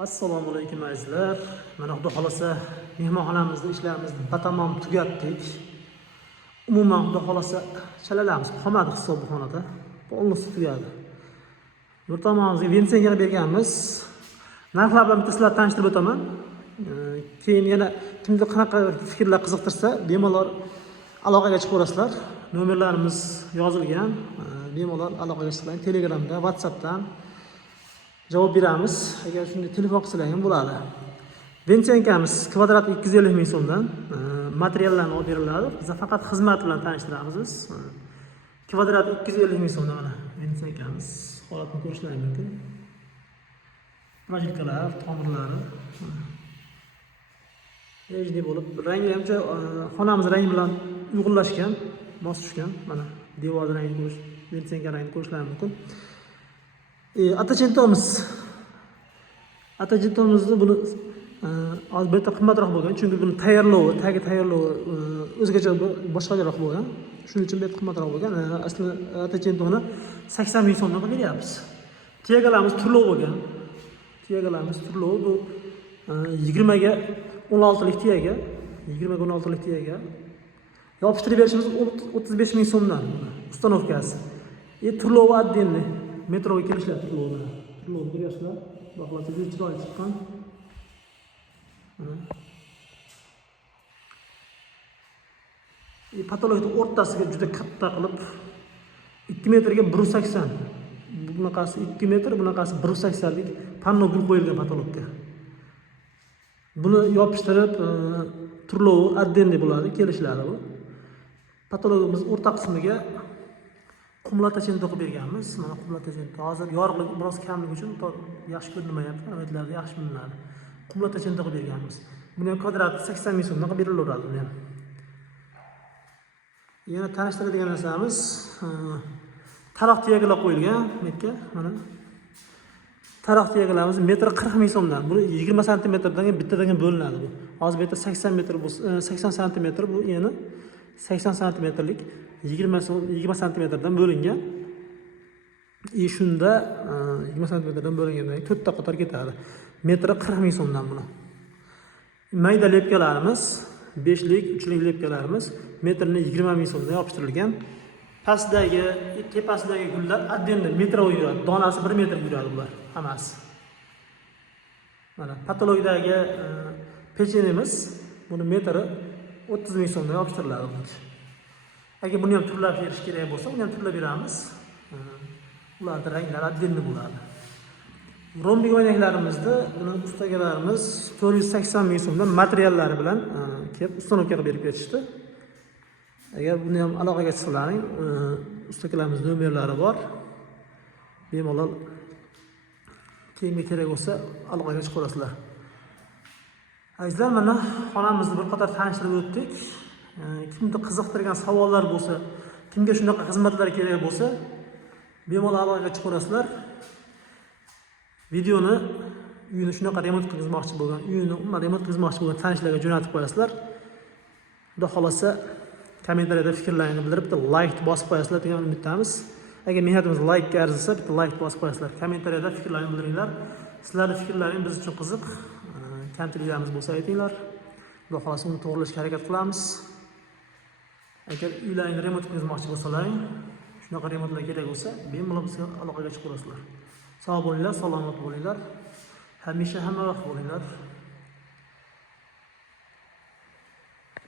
Assalomu alaykum azizlar. Mana xudo xolasa mehmonxonamizda ishlarimizni batamom tugatdik. Umuman xudo xolasa chalalarimiz qolmadi hisobxonada. Polnisi tugadi. Bir tomonimizga Vinsenga berganmiz. Narxlar bilan sizlarga tanishtirib o'taman. Keyin yana kimga qanaqa fikrlar qiziqtirsa, bemalol aloqaga chiqaverasizlar. Nomerlarimiz yozilgan. Bemalol aloqaga chiqing. Telegramda, WhatsAppdan javob beramiz. Agar shunday telefon qilsalar ham bo'ladi. Vensenkamiz kvadrat 250 ming so'mdan materiallarni olib beriladi. Biz faqat xizmat bilan tanishtiramiz biz. Kvadrat 250 ming so'mdan mana Vensenkamiz. Holatni ko'rishlaringiz mumkin. Projikalar, tomirlari. Ejdi bo'lib, rangi ham xonamiz rangi bilan uyg'unlashgan, mos tushgan. Mana devor rangini ko'rish, Vensenka rangini ko'rishlaringiz mumkin. Atajentomizni buni albatta qimmatroq bo'lgan, chunki buni tayyorlovi, tagi tayyorlovi o'zgacha boshqacharoq bo'lgan. Shuning uchun bu qimmatroq bo'lgan. Aslida atajentoni 80 ming so'mdan beryapmiz. Tegalarimiz turli bo'lgan. Tegalarimiz turli bu 20 ga 16 lik tegaga, 20 ga 16 lik tegaga yopishtirib berishimiz 35 ming so'mdan ustanovkasi. Turlovi отдельный metroga kelishlar turlovlar. Turlovni ko'ryapsizlar. Baqlasa juda chiroyli chiqqan. Patologning o'rtasiga juda katta qilib 2 metrga 180. Bunaqasi 2 metr, bunaqasi 180 lik panno gul qo'yilgan patologga. Buni yopishtirib turlovi отдельный bo'ladi, kelishlari bu. Patologimiz o'rta qismiga qumlat tajent o'qib berganmiz. Mana qumlat tajent. Hozir yorug'lik biroz kamligi uchun yaxshi ko'rinmayapti. Amatlarda yaxshi bilinadi. Qumlat tajent o'qib berganmiz. Buni ham kvadrat 80 ming so'mdan berilaveradi buni ham. Yana tanishtiradigan narsamiz taroq tegalar qo'yilgan. Metga mana taroq tegalarimiz metr 40 ming so'mdan. Bu 20 santimetrdan bittadan bo'linadi bu. Hozir bu yerda 80 metr bo'lsa, 80 santimetr bu yana 80 santimetrlik 20 santimetrdan bo'lingan. Shunda 20 santimetrdan bo'lingandan keyin 4 ta qator ketadi. Metri 40 ming so'mdan buni. Mayda lepkalarimiz 5 lik, 3 lik lepkalarimiz metrini 20 ming so'mdan yopishtirilgan. Pastdagi, tepasidagi gullar отдельно metroga yuradi. Donasi 1 metr yuradi bular hammasi. Mana patologdagi pechenimiz buni metri 30 ming so'mdan yopishtiriladi. Agar buni ham turlab berish kerak bo'lsa, uni ham turlab beramiz. Ularning ranglari отдельно bo'ladi. Rombik o'ynaklarimizni buni ustagalarimiz 480 ming so'mdan materiallari bilan kelib ustanovkaga berib ketishdi. Agar buni ham aloqaga chiqsalaring, ustakalarimiz nomerlari bor. Bemalol keyingi kerak bo'lsa aloqaga chiqaverasizlar. Azizlar, mana xonamizni bir qator tanishtirib o'tdik. Kimda qiziqtirgan savollar bo'lsa, kimga shunaqa xizmatlar kerak bo'lsa, bemalol aloqaga chiqaverasizlar. Videoni uyini shunaqa remont qilmoqchi bo'lgan, uyini umuman remont qilmoqchi bo'lgan tanishlarga jo'natib qo'yasizlar. Xudo xolasa kommentariyada fikrlaringizni bildirib, bitta like bosib qo'yasizlar degan umiddamiz. Agar mehnatimiz like arzisa, bitta like bosib qo'yasizlar. Kommentariyada fikrlaringizni bildiringlar. Sizlarning fikrlaringiz biz uchun qiziq. Kamchiliklarimiz bo'lsa aytinglar. Xudo xolasa uni to'g'rilashga harakat qilamiz. Agar uylaringizni remont qilmoqchi bo'lsalaring, shunaqa remontlar kerak bo'lsa, bemalol bizga aloqaga chiqaverasizlar. Sog' bo'linglar, salomat bo'linglar. Hamisha hamma vaqt bo'linglar.